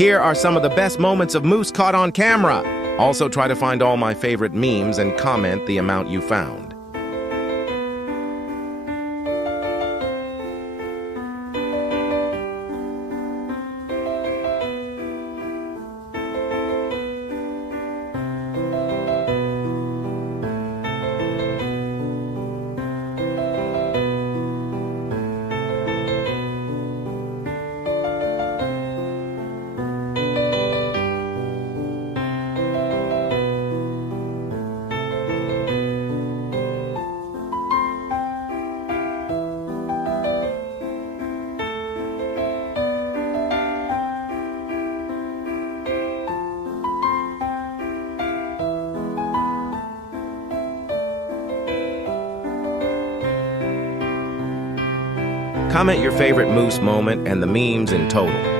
Here are some of the best moments of Moose caught on camera. Also try to find all my favorite memes and comment the amount you found. Comment your favorite Moose moment and the memes in total.